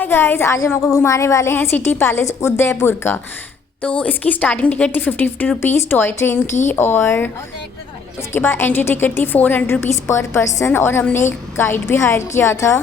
Hi guys, आज हम आपको घुमाने वाले हैं सिटी पैलेस उदयपुर का। तो इसकी स्टार्टिंग टिकट थी 50 रुपीज़ टॉय ट्रेन की, और उसके बाद एंट्री टिकट थी 400 रुपीज़ पर पर्सन। और हमने एक गाइड भी हायर किया था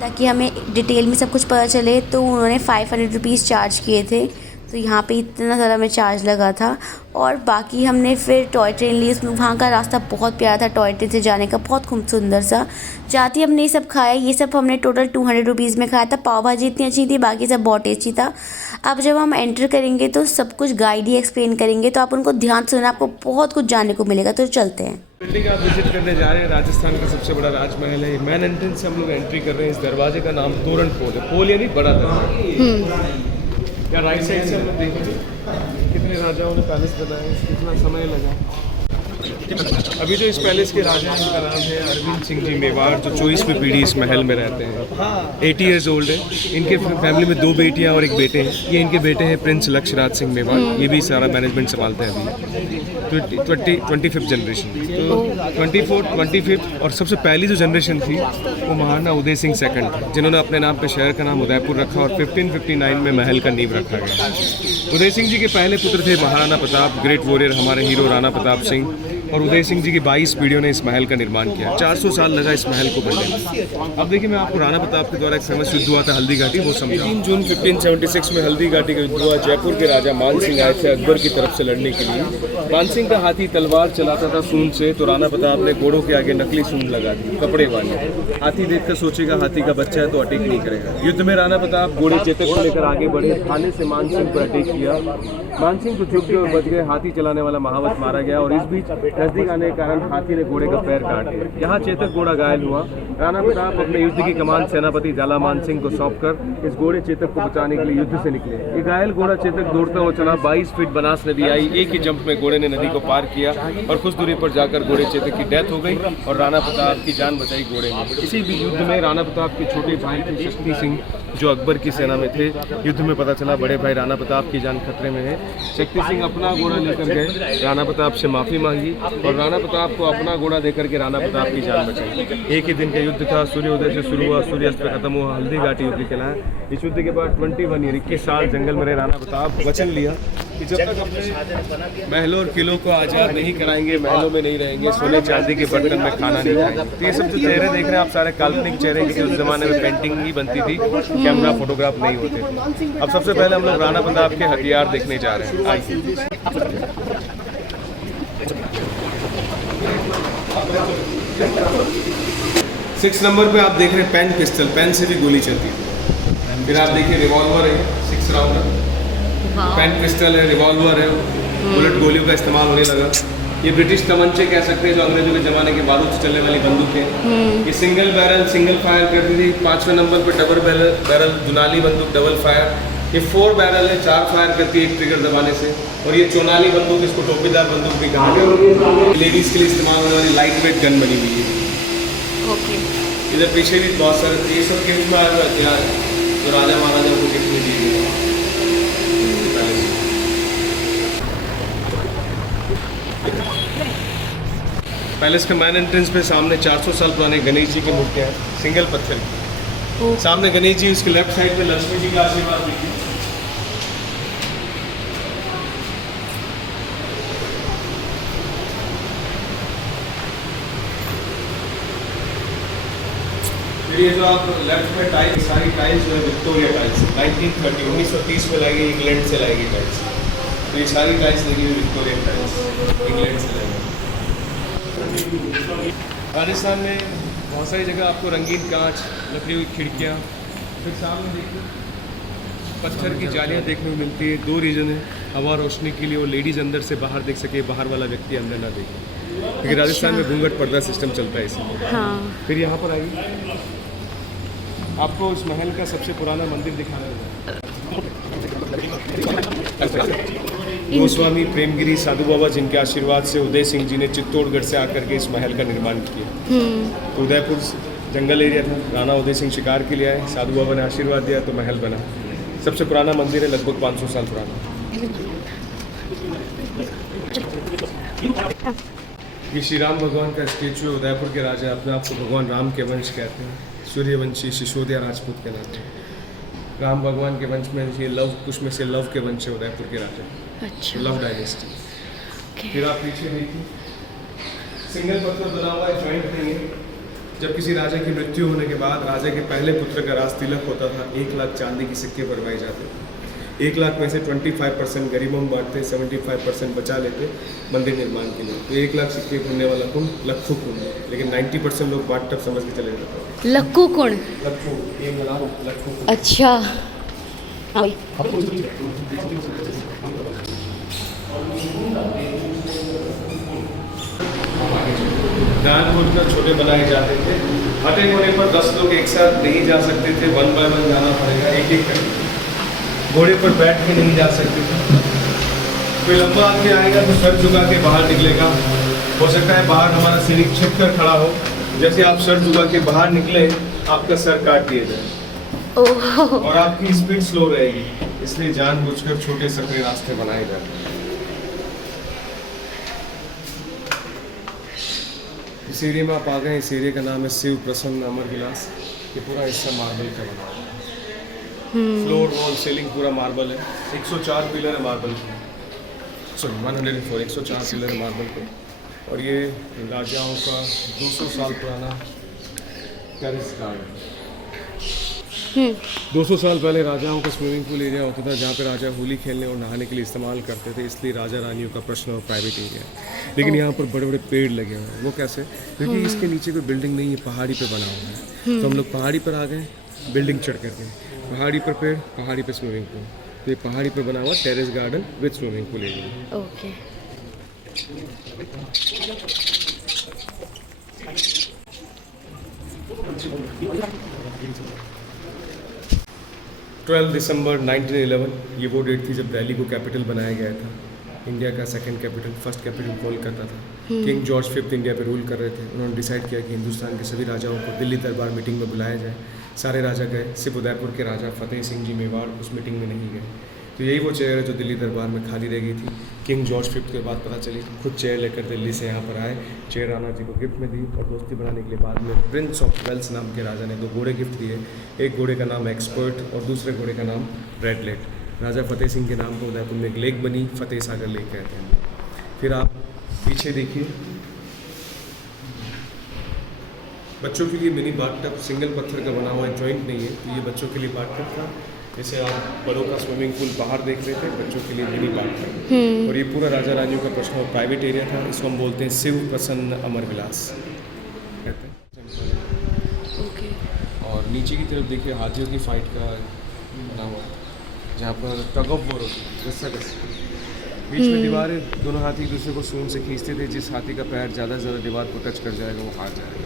ताकि हमें डिटेल में सब कुछ पता चले, तो उन्होंने 500 रुपीज़ चार्ज किए थे। तो यहाँ पे इतना ज़्यादा हमें चार्ज लगा था। और बाकी हमने फिर टॉय ट्रेन ली, उसमें वहाँ का रास्ता बहुत प्यारा था टॉय ट्रेन से जाने का, बहुत खूब सुंदर सा। जाती हमने ये सब खाया, ये सब हमने टोटल 200 रुपीज़ में खाया था। पाव भाजी इतनी अच्छी थी, बाकी सब बहुत टेस्टी था। अब जब हम एंटर करेंगे तो सब कुछ गाइड ही एक्सप्लेन करेंगे, तो आप उनको ध्यान से सुनना, आपको बहुत कुछ जानने को मिलेगा। तो चलते हैं। बिल्डिंग आप विजिट करने जा रहे हैं, राजस्थान का सबसे बड़ा राजमहल है। मेन एंट्रेंस से हम लोग एंट्री कर रहे हैं। इस दरवाजे का नाम तोरण पोल है। पोल यानी बड़ा दरवाजा। या राइट साइड से हम लोग देखेंगे कितने राजाओं ने पैलेस बनाया, कितना समय लगा। अभी जो इस पैलेस के राजा हैं उनका नाम है अरविंद सिंह जी मेवाड़, जो 24वीं पीढ़ी इस महल में रहते हैं। 80 ईयर्स ओल्ड है। इनके फैमिली में 2 बेटियां और 1 बेटे हैं। ये इनके बेटे हैं प्रिंस लक्ष्यराज सिंह मेवाड़। ये भी सारा मैनेजमेंट संभालते हैं अभी। 25th generation. तो 25th और सबसे पहली जो जनरेशन थी वो महाराणा उदय सिंह सेकंड, जिन्होंने अपने नाम पे शहर का नाम उदयपुर रखा और 1559 में महल का नींव रखा गया। उदय सिंह जी के पहले पुत्र थे महाराणा प्रताप, ग्रेट वॉरियर, हमारे हीरो राणा प्रताप सिंह। और उदय सिंह जी की 22 पीढ़ियों ने इस महल का निर्माण किया। 400 साल लगा इस महल को बनने में। अब देखिए, मैं आपको राणा प्रताप के द्वारा एक फेमस युद्ध हुआ था हल्दी घाटी, वो समझा। 3 जून 1576 में हल्दी घाटी का युद्ध हुआ। जयपुर के राजा मान सिंह आए थे अकबर की तरफ से लड़ने के लिए। मान सिंह का हाथी तलवार चलाता था सूंड से, तो राणा प्रताप ने घोड़ों के आगे नकली सूंड लगा दी, कपड़े वाले। हाथी देखकर सोचेगा हाथी का बच्चा है तो अटैक नहीं करेगा। युद्ध में राणा प्रताप घोड़े चेतक को लेकर आगे बढ़े, थाने से मान सिंह पर अटैक किया। मान सिंह तो झुक गए और बच गए। हाथी चलाने वाला महावत मारा गया, और इस बीच नजदीक आने के कारण हाथी ने घोड़े का पैर काट दिया। यहाँ चेतक घोड़ा घायल हुआ। राणा प्रताप अपने युद्ध की कमान सेनापति झाला मान सिंह को सौंपकर इस घोड़े चेतक को बचाने के लिए युद्ध से निकले। ये घायल घोड़ा चेतक दौड़ता हुआ चला। 22 फीट बनास नदी आई। एक ही जंप में घोड़े ने नदी को पार किया और कुछ दूरी पर जाकर घोड़े चेतक की डेथ हो गई और राणा प्रताप की जान बचाई घोड़े ने। इसी भी युद्ध में राणा प्रताप के छोटे भाई थे शक्ति सिंह, जो अकबर की सेना में थे। युद्ध में पता चला बड़े भाई राणा प्रताप की जान खतरे में है। शक्ति सिंह अपना घोड़ा लेकर गए, राणा प्रताप से माफी मांगी और राणा प्रताप को अपना घोड़ा देकर के राणा प्रताप की जान बचाई। एक ही दिन का युद्ध था। सूर्योदय से शुरू हुआ, सूर्यास्त पे खत्म हुआ। हल्दी घाटी युद्ध कहलाया। इस युद्ध के बाद 21 साल जंगल में रहे राणा प्रताप। वचन लिया कि जब तक अपने महलों और किलों को आज़ाद नहीं कराएंगे, महलों में नहीं रहेंगे, सोने चांदी के बर्तन में खाना नहीं खाएंगे। तो ये सब जो चेहरे देख रहे हैं आप, सारे काल्पनिक चेहरे, क्योंकि उस जमाने में पेंटिंग ही बनती थी, कैमरा फोटोग्राफ नहीं होते थे। अब सबसे पहले हम लोग राणा प्रताप के हथियार देखने जा रहे हैं। आइए। 6 नंबर पे आप देख रहे हैं पेन पिस्टल, पेन से भी गोली चलती है। फिर आप देखिए रिवॉल्वर है, 6 राउंड है। पेन पिस्टल है, रिवॉल्वर है, बुलेट गोलियों का इस्तेमाल होने लगा। ये ब्रिटिश तमंचे कह सकते हैं, जो अंग्रेजों के ज़माने के बारूद से चलने वाली बंदूक है। ये सिंगल बैरल, सिंगल फायर करती थी। 5वें नंबर पर डबल बैरल दुनाली बंदूक, डबल फायर। ये 4 बैरल है, 4 फायर करती है एक ट्रिगर दबाने से। और ये चोनाली बंदूक, इसको टोपीदार बंदूक भी कहा गया। लेडीज़ के लिए इस्तेमाल होने वाली लाइट वेट गन बनी हुई है। इधर पीछे भी बहुत सारे ये सब गिफ्ट में आए हुए हथियार जो राजा महाराजा को गिफ्ट में दिए गए। पैलेस के मेन एंट्रेंस पे सामने 400 साल पुराने गणेश जी की मूर्तियाँ हैं, सिंगल पत्थर की। सामने गणेश जी, उसके लेफ्ट साइड पे लक्ष्मी जी का आशीर्वाद दीजिए। फिर ये जो आप लेफ्ट में टाइल्स, सारी टाइल्स जो है विक्टोरिया टाइल्स 1930 में लाई गई, इंग्लैंड से लाई गई टाइल्स। तो ये सारी टाइल्स लगी हुई विक्टोरियन टाइल्स, इंग्लैंड से लाई गई। राजस्थान में बहुत सारी जगह आपको रंगीन कांच, लकड़ी हुई खिड़कियाँ, फिर सामने देखिए पत्थर की जालियाँ देखने को मिलती है। 2 रीज़न है, हवा रोशनी के लिए, वो लेडीज़ अंदर से बाहर देख सके, बाहर वाला व्यक्ति अंदर ना देखे, क्योंकि राजस्थान में घूंघट पर्दा सिस्टम चलता है इसलिए। हाँ। फिर यहाँ पर आइए, आपको इस महल का सबसे पुराना मंदिर दिखाना होगा। गोस्वामी प्रेमगिरी साधु बाबा, जिनके आशीर्वाद से उदय सिंह जी ने चित्तौड़गढ़ से आकर के इस महल का निर्माण किया। तो उदयपुर जंगल एरिया था, राणा उदय सिंह शिकार के लिए आए, साधु बाबा ने आशीर्वाद दिया तो महल बना। सबसे पुराना मंदिर है, लगभग 500 साल पुराना। ये श्री राम भगवान का स्टेचू है। उदयपुर के राजा अपने आप को भगवान राम के वंश कहते हैं। सूर्यवंशी सिसोदिया राजपूत कहलाते हैं। राम भगवान के वंश में ये लव कुश में से लव के वंश है उदयपुर के राजा, अच्छा लव डायनेस्टी। ओके। फिर आप पीछे देखिए, सिंगल पत्थर बना हुआ है, जॉइंट नहीं है। जब किसी राजा की मृत्यु होने के बाद राजा के पहले पुत्र का राज तिलक होता था, 1 लाख चांदी के सिक्के भरवाए जाते थे। 1 लाख में से 25% गरीबों में बांटते, 75% बचा लेते मंदिर निर्माण के लिए। तो 1 लाख सिक्के भरने वाला कुंड लक्खू कुंड है, लेकिन 90% लोग बाट टप समझ के चले जाते हैं। लक्कू कुंड, लक्खू, 1 लाख लक्खू कुंड। अच्छा हाँ जानबूझ कर छोटे बनाए जाते थे। फटे होने पर 10 लोग एक साथ नहीं जा सकते थे, 1 बाय 1 जाना पड़ेगा, एक एक करके। घोड़े पर बैठ के नहीं जा सकते थे। कोई लंबा आदमी आएगा तो सर झुका के बाहर निकलेगा। हो सकता है बाहर हमारा सैनिक छिप कर खड़ा हो, जैसे आप सर झुका के बाहर निकले आपका सर काट दिया जाए और आपकी स्पीड स्लो रहेगी, इसलिए जानबूझकर छोटे सकरे रास्ते बनाए जाते हैं। इस एरिया में आप आ गए, इस एरिया का नाम है शिव प्रसन्न अमर विलास। ये पूरा हिस्सा मार्बल का बना हुआ है, फ्लोर वॉल सीलिंग पूरा मार्बल है। 104 पिलर है मार्बल के, सॉरी 104, 104 पिलर है मार्बल के। और ये राजाओं का 200 साल पुराना टेरेस गार्डन। 200 साल पहले राजाओं का स्विमिंग पूल एरिया होता था, जहाँ पे राजा होली खेलने और नहाने के लिए इस्तेमाल करते थे, इसलिए राजा रानियों का पर्सनल और प्राइवेट एरिया है। लेकिन यहाँ पर बड़े बड़े पेड़ लगे हुए हैं। वो कैसे? क्योंकि इसके नीचे कोई बिल्डिंग नहीं है, पहाड़ी पे बना हुआ है। तो हम लोग पहाड़ी पर आ गए, बिल्डिंग चढ़ करके, पहाड़ी पर पेड़, पहाड़ी पर स्विमिंग पूल। तो ये पहाड़ी पर बना हुआ terrace garden with swimming pool area. Okay. 12 दिसंबर 1911 ये वो डेट थी जब दिल्ली को कैपिटल बनाया गया था। इंडिया का second capital, first capital Kolkata था। किंग जॉर्ज 5 इंडिया पे रूल कर रहे थे। उन्होंने डिसाइड किया कि हिंदुस्तान के सभी राजाओं को दिल्ली दरबार मीटिंग में बुलाया जाए। सारे राजा गए, सिर्फ उदयपुर के राजा फतेह सिंह जी मेवाड़ उस मीटिंग में नहीं गए। तो यही वो चेयर है जो दिल्ली दरबार में खाली रह गई थी। किंग जॉर्ज 5 के बाद पता चली, खुद चेयर लेकर दिल्ली से यहाँ पर आए, चेयर राणा जी को गिफ्ट में दी और दोस्ती बनाने के लिए बाद में प्रिंस ऑफ वेल्स नाम के राजा ने 2 घोड़े गिफ्ट दिए। एक घोड़े का नाम एक्सपर्ट और दूसरे घोड़े का नाम रेडलेट। राजा फतेह सिंह के नाम पर उदयपुर में एक लेक बनी, फतेह सागर लेक कहते हैं। फिर आप पीछे देखिए, बच्चों के लिए मिनी बाथटब सिंगल पत्थर का बना हुआ है, जॉइंट नहीं है। तो ये बच्चों के लिए बाथटब था। जैसे आप बड़ों का स्विमिंग पूल बाहर देख रहे थे, बच्चों के लिए मिनी बाथटब। और ये पूरा राजा रानियों का पर्सनल प्राइवेट एरिया था। इसको हम बोलते हैं शिव प्रसन्न अमर विलास कहते हैं। ओके। और नीचे की तरफ देखिए हाथियों की फाइट का बना हुआ है, जहाँ पर टग ऑफ वॉर होती है, रस्साकशी। बीच में दीवारें, दोनों हाथी एक दूसरे को सूंड से खींचते थे। जिस हाथी का पैर ज़्यादा से ज़्यादा दीवार को टच कर जाएगा वो हार जाएगा।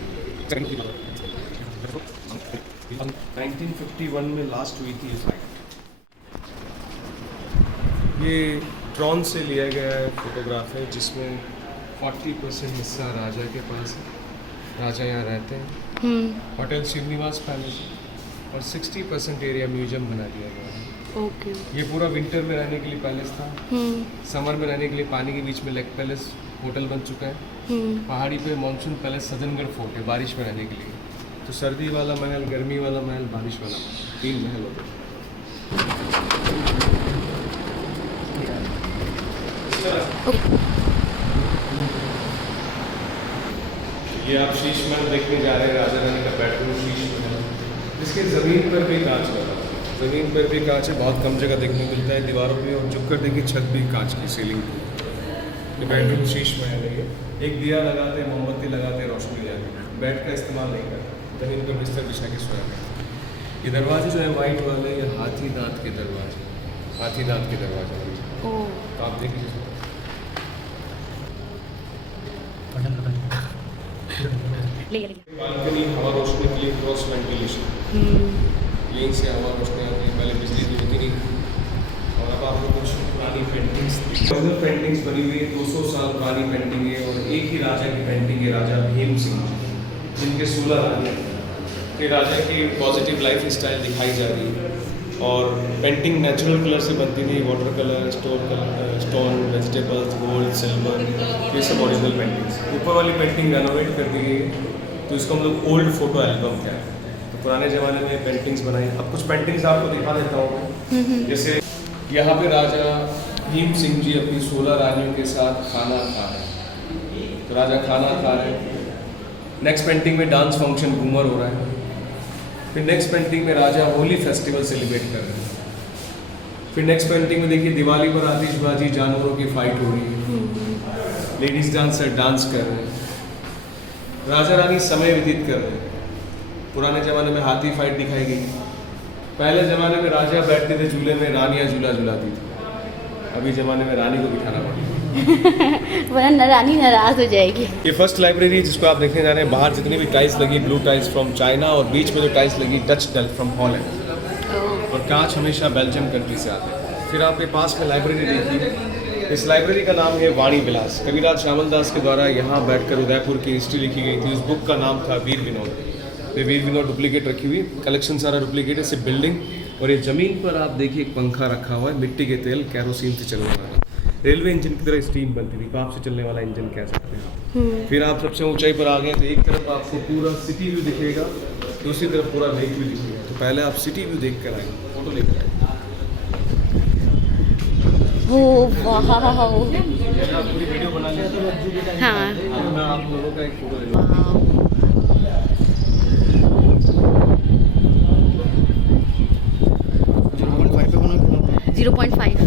1951 में लास्ट हुई थी ये फाइट। ये ड्रोन से लिया गया फोटोग्राफ है, जिसमें 40% हिस्सा राजा के पास है, राजा यहाँ रहते हैं। होटल श्रीनिवास पैलेस है और 60% एरिया म्यूजियम बना दिया गया है। ओके। ये पूरा विंटर में रहने के लिए पैलेस था। समर में रहने के लिए पानी के बीच में लेक पैलेस होटल बन चुका है। पहाड़ी पे मानसून पैलेस सदनगढ़ फोर्ट है बारिश में रहने के लिए। तो सर्दी वाला महल, गर्मी वाला महल, बारिश वाला महल, 3 महल होते हैं। ये आप शीश महल देखने जा रहे हैं, राजा रानी का बेडरूम शीश महल, जिसके ज़मीन पर भी कांच लगा, ज़मीन पर भी कांच है। बहुत कम जगह देखने को मिलता है दीवारों पे। और झुक कर देखिए छत भी कांच की, सीलिंग की। बेडरूम शीश महल है। एक दिया लगाते, मोमबत्ती लगाते, रोशनी जाती है। बेड का इस्तेमाल नहीं करते, ज़मीन पर बिस्तर बिछा के सोया करते। ये दरवाजे जो है वाइट वाले, ये हाथी दांत के दरवाजे, हाथी दांत के दरवाजे। तो आप देख लीजिए, बालकनी, हवा रोशनी के लिए क्रॉस वेंटिलेशन, यहीं से हवा रोशनी आती है। पहले बिजली की होती नहीं थी। और अब आपको कुछ पुरानी पेंटिंग्स बनी हुई है, 200 साल पुरानी पेंटिंग है। और एक ही राजा की पेंटिंग है, राजा भीम सिंह, जिनके 16 राजा के राजा की पॉजिटिव लाइफ स्टाइल दिखाई जा रही है। और पेंटिंग नेचुरल कलर से बनती थी, water colour, stone, vegetables, gold, silver, ये सब ओरिजिनल पेंटिंग्स। ऊपर वाली पेंटिंग रेनोवेट कर दी गई है, तो इसको हम लोग ओल्ड फोटो एल्बम कहते हैं। तो पुराने ज़माने में पेंटिंग्स बनाई। अब कुछ पेंटिंग्स आपको दिखा देता हूँ। जैसे यहाँ पे राजा भीम सिंह जी अपनी 16 रानियों के साथ खाना खा रहे हैं, तो राजा खाना खा रहे हैं। नेक्स्ट पेंटिंग में डांस फंक्शन घूमर हो रहा है। फिर नेक्स्ट पेंटिंग में राजा होली फेस्टिवल सेलिब्रेट कर रहे हैं। फिर नेक्स्ट पेंटिंग में देखिए दिवाली पर आतिशबाजी जानवरों की फाइट हो रही है, लेडीज डांसर डांस कर रहे हैं, राजा रानी समय व्यतीत कर रहे हैं। पुराने ज़माने में हाथी फाइट दिखाई गई। पहले ज़माने में राजा बैठते थे झूले में, रानियाँ झूला झूलाती थी। अभी ज़माने में रानी को बिठाना पड़ता वरना रानी नाराज़ हो जाएगी। ये फर्स्ट लाइब्रेरी जिसको आप देखने जा रहे हैं, बाहर जितनी भी टाइल्स लगी ब्लू टाइल्स फ्रॉम चाइना, और बीच में जो टाइल्स लगी डच टाइल्स फ्रॉम हॉलैंड, और कांच हमेशा बेल्जियम कंट्री से आते हैं। फिर आपके पास में लाइब्रेरी देखिए, इस लाइब्रेरी का नाम है वाणी विलास। कविराज श्यामल दास के द्वारा यहाँ बैठकर उदयपुर की हिस्ट्री लिखी गई थी। उस बुक का नाम था वीर विनोद। ये वीर विनोद डुप्लीकेट रखी हुई, कलेक्शन सारा डुप्लीकेट है, सिर्फ बिल्डिंग। और ये ज़मीन पर आप देखिए एक पंखा रखा हुआ है, मिट्टी के तेल कैरोसिन से चलने वाला। रेलवे इंजन की तरह स्टीम बनती थी, भाप से चलने वाला इंजन कह सकते हैं। फिर आप सबसे ऊंचाई पर आ गए तो एक तरफ आपको पूरा सिटी व्यू दिखेगा, दूसरी तरफ पूरा लेक व्यू दिखेगा। तो पहले आप सिटी व्यू देख कर आए, फोटो लेकर आए। वाह, आप पूरी वीडियो बना लेते। हाँ, मैं आप लोगों का एक फोटो ले लूँ। 0.5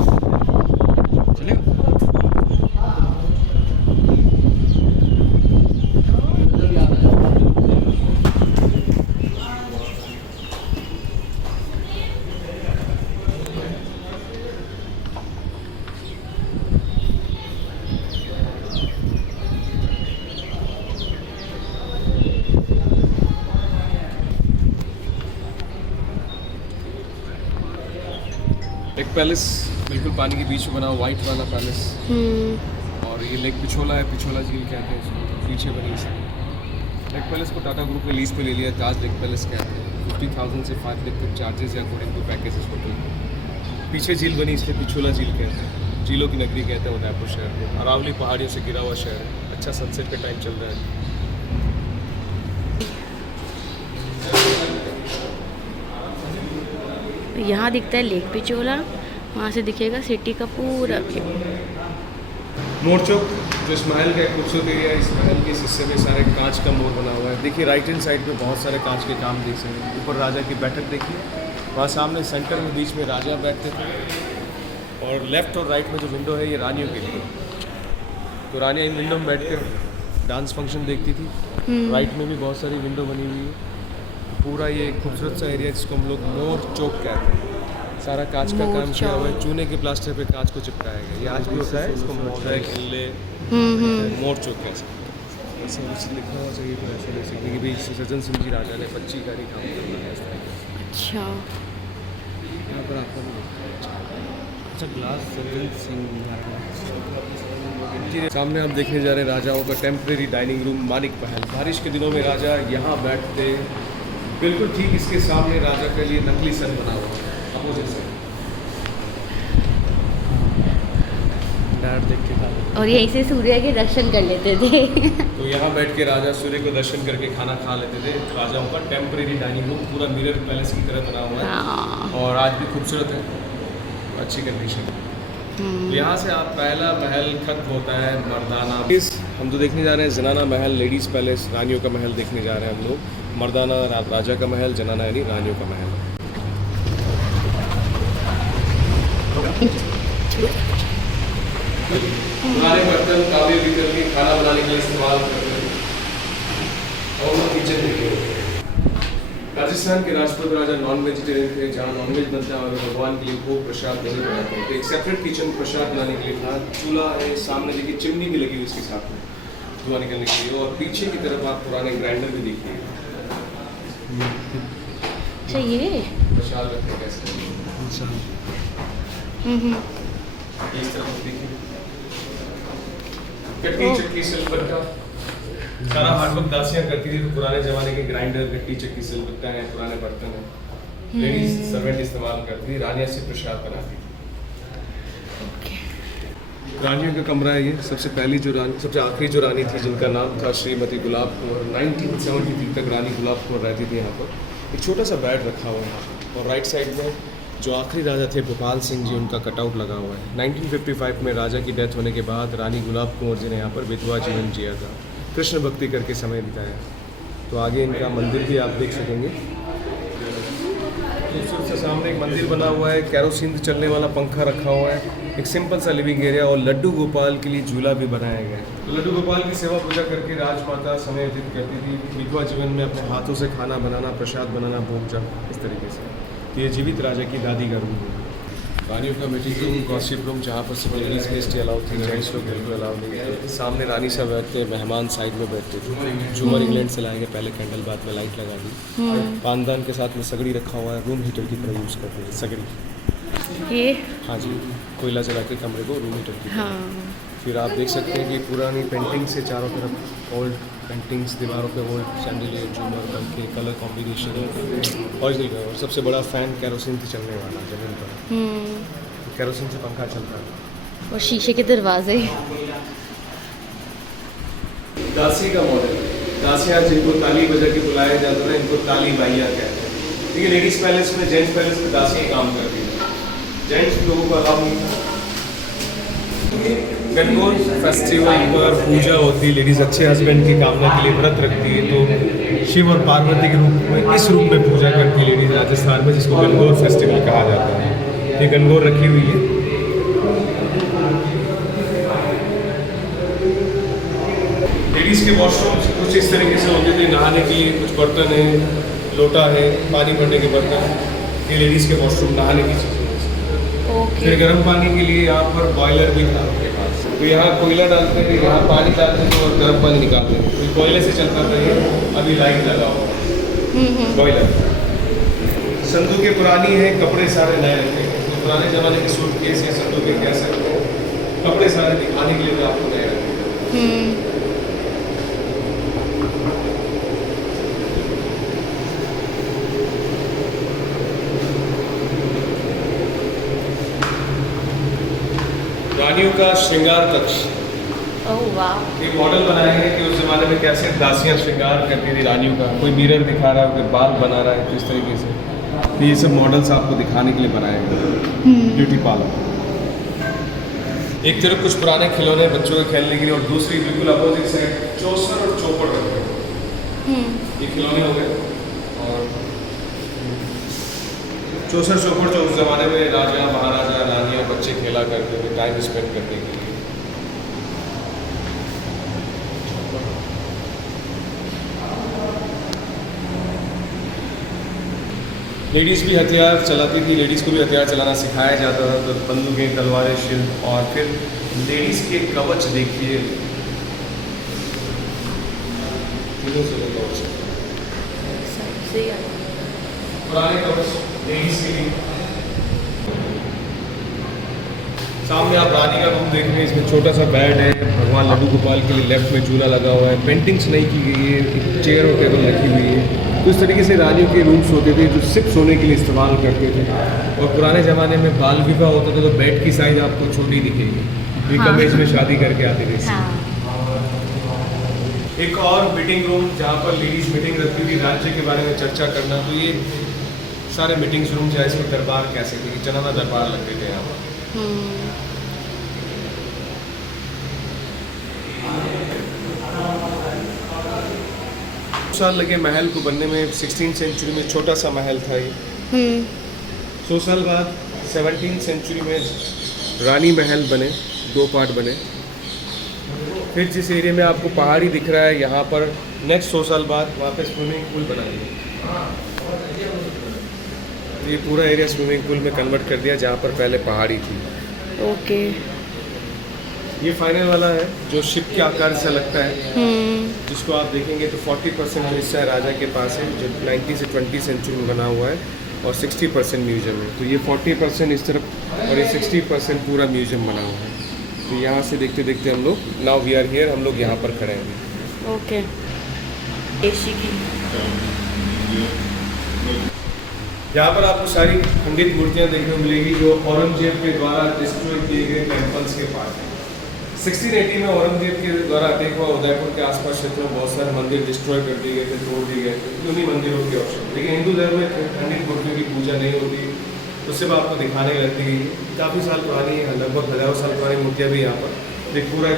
एक पैलेस बिल्कुल पानी के बीच में बना, वाइट वाला पैलेस। और ये लेक पिछोला है, पिछोला झील कहते हैं इसको, पीछे बनी इसमें। लेक पैलेस को टाटा ग्रुप ने लीज पे ले लिया, ताज लेक पैलेस कहते हैं। 50,000 से 5 लाख तक चार्जेस है अकॉर्डिंग टू पैकेजेस होटल। पीछे झील बनी इसलिए पिछोला झील कहते हैं। झीलों की नगरी कहते हैं उदयपुर शहर को। अरावली पहाड़ियों से घिरा हुआ शहर है। अच्छा सनसेट का टाइम चल रहा है। यहाँ दिखता है लेक पिछोला, वहाँ से दिखेगा सिटी का पूरा व्यू। मोर चौक जो इस महल का एक खूबसूरत एरिया है, इस महल के इस हिस्से में सारे कांच का मोर बना हुआ है। देखिए राइट हैंड साइड पे बहुत सारे कांच के काम देख सकते हैं। ऊपर राजा की बैठक देखिए, वहाँ सामने सेंटर में बीच में राजा बैठते थे, और लेफ्ट और राइट में जो विंडो है ये रानियों के लिए। तो रानियाँ इन विंडो में बैठकर डांस फंक्शन देखती थी। राइट में भी बहुत सारी विंडो बनी हुई है। पूरा ये खूबसूरत सा एरिया जिसको हम लोग मोर चौक कहते हैं। सारा कांच का काम किया हुआ है, चूने के प्लास्टर पे कांच को चिपकाया गया। ये आज भी होता है, इसको मोर किले मोर चौक कह सकते हैं। ऐसा कुछ लिखा हुआ चाहिए तो ऐसा लिख सकते हैं कि भाई सज्जन सिंह जी राजा ने 25 गाड़ी काम करना है। अच्छा, यहाँ पर आपको अच्छा ग्लास सज्जन सिंह सामने आप देखने जा रहे हैं राजाओं का टेम्परेरी डाइनिंग रूम मानिक महल। बारिश के दिनों में राजा यहाँ बैठते। बिल्कुल ठीक इसके सामने राजा के लिए नकली सन बना हुआ है, अपोजिट से। देख के और यहीं से सूर्य के दर्शन कर लेते थे। तो यहाँ बैठ के राजा सूर्य को दर्शन करके खाना खा लेते थे। राजाओं का टेम्परेरी डाइनिंग रूम पूरा मिरर पैलेस की तरह बना हुआ है, और आज भी खूबसूरत है, अच्छी कंडीशन है। तो यहाँ से आप पहला महल खत्म होता है मर्दाना। हम तो देखने जा रहे हैं जनाना महल, लेडीज़ पैलेस, रानियों का महल देखने जा रहे हैं हम लोग। मर्दाना राजा का महल, जनाना यानी रानियों का महल। पुराने बर्तन काव्य पीतल के खाना बनाने के लिए इस्तेमाल करते हैं। और वो किचन देखिए। राजस्थान के राजपूत राजा नॉन वेजिटेरियन थे, जहाँ नॉन वेज बनता है और भगवान के लिए भोग प्रसाद नहीं बनाते थे। एक सेपरेट किचन प्रसाद बनाने के लिए था। चूल्हा है सामने, देखिए चिमनी भी लगी हुई उसके साथ में धुआं निकलने के लिए। और पीछे की तरफ आप पुराने ग्राइंडर भी देखिए। अच्छा, ये प्रसाद रखते कैसे इस तरफ देखिए। कट्टी चक्की सिल्वर का सारा हार्डवर्क दासियाँ करती थी। तो पुराने ज़माने के ग्राइंडर, कट्टी चक्की सिलबट्टा है, पुराने बर्तन हैं, लेडीज सर्वेंट इस्तेमाल करती थी। रानियाँ से प्रसाद बनाती थी। रानियों का कमरा है ये। सबसे पहली जो रानी, सबसे आखिरी जो रानी थी जिनका नाम था श्रीमती गुलाब कौर, 1973 तक रानी गुलाब कौर रहती थी यहाँ पर। एक छोटा सा बेड रखा हुआ है और राइट साइड में जो आखिरी राजा थे भोपाल सिंह जी, उनका कटआउट लगा हुआ है। 1955 में राजा की डेथ होने के बाद रानी गुलाब कुंवर जी ने यहाँ पर विधवा जीवन जिया था, कृष्ण भक्ति करके समय बिताया। तो आगे इनका मंदिर भी आप देख सकेंगे। खूबसूरत से सामने एक मंदिर बना हुआ है, कैरोसिन चलने वाला पंखा रखा हुआ है, एक सिंपल सा लिविंग एरिया और लड्डू गोपाल के लिए झूला भी बनाया गया है। तो लड्डू गोपाल की सेवा पूजा करके राजमाता समय व्यतीत करती थी। विधवा जीवन में अपने हाथों से खाना बनाना, प्रसाद बनाना, भोग जब इस तरीके से। तो ये जीवित राजा की दादी का रूम है। रानियों का मीटिंग रूम, गॉसिप रूम, जहाँ पर सिर्फ लेडीज़ गेस्ट अलाउड थे, जेंट्स लोग बिल्कुल अलाउड नहीं थे। सामने रानी साहब बैठते, मेहमान साइड में बैठते थे। झूमर इंग्लैंड से लाएंगे, पहले कैंडल, बाद में लाइट लगा दी। पानदान के साथ में सगड़ी रखा हुआ है, रूम हीटर की तरह यूज़ करते हैं सगड़ी। ये हाँ जी, कोयला जला के कमरे को रूम हीटर की। हाँ। फिर आप देख सकते हैं कि पुरानी पेंटिंग से चारों तरफ ओल्ड पेंटिंग्स, दीवारों पे ओल्ड सैंडलियर, झूमर, पंखे, कलर कॉम्बिनेशन ओरिजिनल का। और सबसे बड़ा फ़ैन कैरोसिन से चलने वाला जमीन पर, कैरोसिन से पंखा चलता है। और शीशे के दरवाजे। दासी का मॉडल, दासियाँ जिनको ताली बजा के बुलाया जाता है, इनको ताली बाइयाँ कहते हैं। देखिए लेडीज़ पैलेस में, जेंट्स पैलेस में दासियाँ काम करती हैं, जेंट्स लोगों को अलाउ नहीं था। गणगौर फेस्टिवल पर पूजा होती है, लेडीज़ अच्छे हस्बैंड की कामना के लिए व्रत रखती है, तो शिव और पार्वती के रूप में इस रूप में पूजा करती है लेडीज़ राजस्थान में, जिसको गणगौर फेस्टिवल कहा जाता है। ये गणगौर रखी हुई है। लेडीज़ के वॉशरूम कुछ इस तरीके से होते थे, नहाने के लिए कुछ बर्तन है, लोटा है, पानी भरने के बर्तन। ये लेडीज़ के वॉशरूम नहाने की चीज़ें। फिर गर्म पानी के लिए यहाँ पर बॉयलर भी था उनके पास, तो यहाँ कोयला डालते थे, यहाँ पानी डालते थे और गर्म पानी निकालते थे। तो कोयले से चलता था ये, अभी लाइट लगा हुआ बॉयलर। संदूकें पुरानी है, कपड़े सारे नए रखे हैं। तो पुराने ज़माने के सूटकेस या संदूकें कह सकते हो, कपड़े सारे दिखाने के लिए भी आपको नए रखे। रानियों का श्रृंगार कक्ष, ओह वाह। ये मॉडल बनाए हैं कि उस ज़माने में कैसे दासियाँ श्रृंगार करती थी रानियों का। कोई मिरर दिखा रहा है, कोई बाल बना रहा है, तो इस तरीके से। तो ये सब मॉडल्स आपको दिखाने के लिए बनाए गए। ब्यूटी पार्लर, एक तरफ कुछ पुराने खिलौने बच्चों के खेलने के लिए और दूसरी बिल्कुल अपोजिट साइड चौसर और चौपड़ रखे हैं। ये खिलौने हो गए। और चौसर चौपड़ जो उस ज़माने में राजा महाराजा रानियाँ बच्चे खेला करते थे टाइम स्पेंड करने के लिए। लेडीज़ भी हथियार चलाती थी, लेडीज़ को भी हथियार चलाना सिखाया जाता था। तो बंदूकें, तलवारें, शिल्प, और फिर लेडीज़ के कवच देखिए, पुराने कवच लेडीज़ के लिए। सामने आप रानी का रूम देख रहे हैं, इसमें छोटा सा बेड है, भगवान लड्डू गोपाल के लिए लेफ्ट में झूला लगा हुआ है, पेंटिंग्स नहीं की गई है, चेयर और टेबल रखी हुई है। तो इस तरीके से रानियों के रूम्स होते थे जो सिर्फ सोने के लिए इस्तेमाल करते थे। और पुराने ज़माने में बाल विवाह होता था तो बेड की साइज़ आपको छोटी दिखेगी, ये कम एज में शादी करके आते थे। एक और मीटिंग रूम जहाँ पर लेडीज़ मीटिंग रखती थी, राज्य के बारे में चर्चा करना। तो ये सारे मीटिंग्स रूम चाहे इसमें दरबार कह सकते हैं, चनाना दरबार लगते थे यहाँ पर। साल लगे महल को बनने में। 16th सेंचुरी में छोटा सा महल था ये। 100 साल बाद 17th सेंचुरी में रानी महल बने, 2 पार्ट बने। फिर जिस एरिया में आपको पहाड़ी दिख रहा है, यहाँ पर नेक्स्ट 100 साल बाद वहाँ पे स्विमिंग पूल बना दिया। ये पूरा एरिया स्विमिंग पूल में कन्वर्ट कर दिया जहाँ पर पहले पहाड़ी थी। ओके। ये फाइनल वाला है जो शिप के आकार से लगता है, जिसको आप देखेंगे तो 40% जो हिस्सा राजा के पास है, जो 19 से 20 सेंचुरी में बना हुआ है, और 60% म्यूजियम है। तो ये 40% इस तरफ और ये 60% पूरा म्यूजियम बना हुआ है। तो यहाँ से देखते देखते हम लोग, नाउ वी आर हियर, हम लोग यहाँ पर खड़े हैं। ओके। एसी की यहाँ पर आपको सारी खंडित मूर्तियाँ देखने को मिलेगी जो औरंगजेब के द्वारा डिस्ट्रॉय किए गए टेम्पल्स के पास हैं। 1680 में औरंगजेब के द्वारा अटैक हुआ उदयपुर के आसपास क्षेत्रों में बहुत सारे मंदिर डिस्ट्रॉय कर दिए गए थे, तोड़ दिए गए थे, उन्हीं मंदिरों के ऑप्शन। लेकिन हिंदू धर्म में खंडित मूर्तियों की पूजा नहीं होती, तो सिर्फ आपको दिखाने लगती है। काफ़ी साल पुरानी है, लगभग हज़ारों साल पुरानी मूर्तियाँ भी यहाँ पर एक पूरा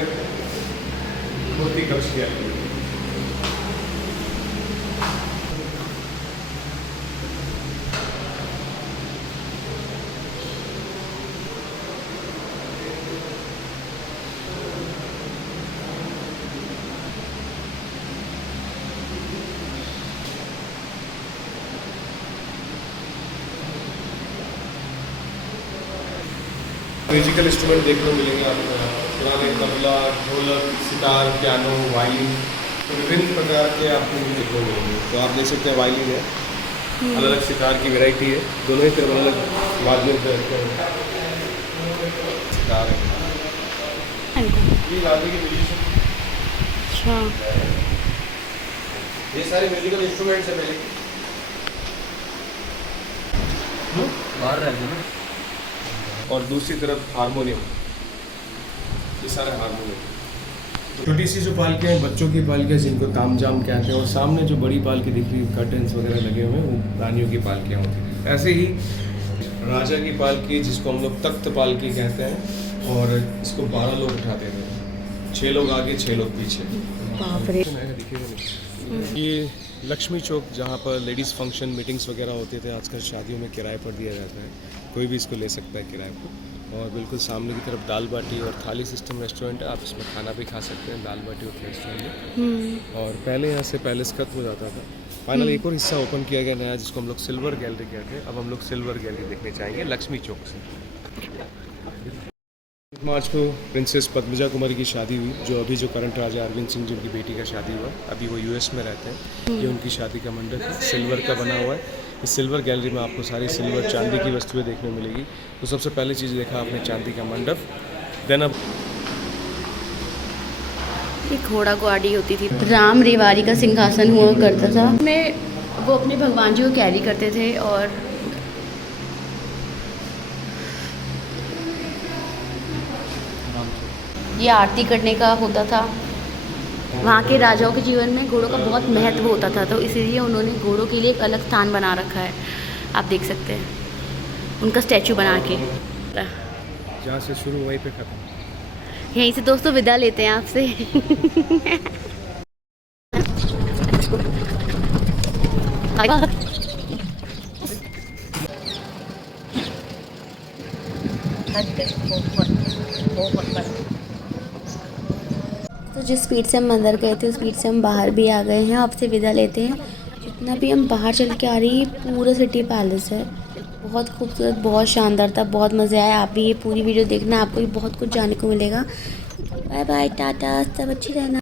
मूर्ति कक्ष किया है। म्यूजिकल इंस्ट्रूमेंट देखने को मिलेंगे आपको यहाँ पर, पुराने तबला, ढोलक, सितार, पियानो, वायलिन, तो विभिन्न प्रकार के आपको देखने को मिलेंगे। तो आप देख सकते हैं वायलिन है, अलग अलग सितार की वैरायटी है, दोनों ही तरह अलग वाद्य सितार है। ये गाने की म्यूजिशियन, अच्छा, ये सारे म्यूजिकल इंस्ट्रूमेंट्स है पहले बाहर रहते हैं। और दूसरी तरफ हारमोनियम, ये सारे हारमोनियम। छोटी सी जो पालकियाँ हैं बच्चों की पालकियाँ जिनको तामझाम कहते हैं, और सामने जो बड़ी पालकी दिख रही है कर्टन्स वगैरह लगे हुए हैं वो रानियों की पालकियाँ होती हैं। ऐसे ही राजा की पालकी जिसको हम लोग तख्त पालकी कहते हैं, और इसको 12 लोग उठाते थे, 6 लोग आगे 6 लोग पीछे। बाप रे। ये लक्ष्मी चौक जहाँ पर लेडीज़ फंक्शन मीटिंग्स वगैरह होते थे, आजकल शादियों में किराए पर दिया जाता है, कोई भी इसको ले सकता है किराए पर। और बिल्कुल सामने की तरफ दाल बाटी और थाली सिस्टम रेस्टोरेंट है, आप इसमें खाना भी खा सकते हैं दाल बाटी और रेस्टोरेंट में। और पहले यहाँ से पैलेस खत्म हो जाता था, फाइनल एक और हिस्सा ओपन किया गया नया जिसको हम लोग सिल्वर गैलरी कहते हैं। अब हम लोग सिल्वर गैलरी देखने जाएंगे लक्ष्मी चौक से। मार्च को प्रिंसेस पद्मजा कुमारी की शादी हुई, जो अभी जो करंट राजा अरविंद सिंह जिनकी बेटी का शादी हुआ, अभी वो यूएस में रहते हैं। ये उनकी शादी का मंडप है, सिल्वर का बना हुआ है। इस सिल्वर गैलरी में आपको सारी सिल्वर चांदी की वस्तुएं देखने मिलेगी। तो सबसे पहली चीज़ देखा आपने चांदी का मंडप, देन अब ये घोड़ा गाड़ी होती थी, राम रेवाड़ी का सिंहासन हुआ करता था, में वो अपने भगवान जी को कैरी करते थे। और ये आरती करने का होता था। वहाँ के राजाओं के जीवन में घोड़ों का बहुत महत्व होता था, तो इसीलिए उन्होंने घोड़ों के लिए एक अलग स्थान बना रखा है। आप देख सकते हैं उनका स्टैचू बना के। जहाँ से शुरू वहीं पे खत्म। यहीं से दोस्तों विदा लेते हैं आपसे। तो जिस स्पीड से हम अंदर गए थे उस स्पीड से हम बाहर भी आ गए हैं। आपसे विदा लेते हैं। जितना भी हम बाहर चल के आ रही है, पूरा सिटी पैलेस है, बहुत खूबसूरत, बहुत शानदार था, बहुत मज़े आया। आप भी ये पूरी वीडियो देखना, आपको भी बहुत कुछ जानने को मिलेगा। बाय बाय, टाटा, सब अच्छी रहना।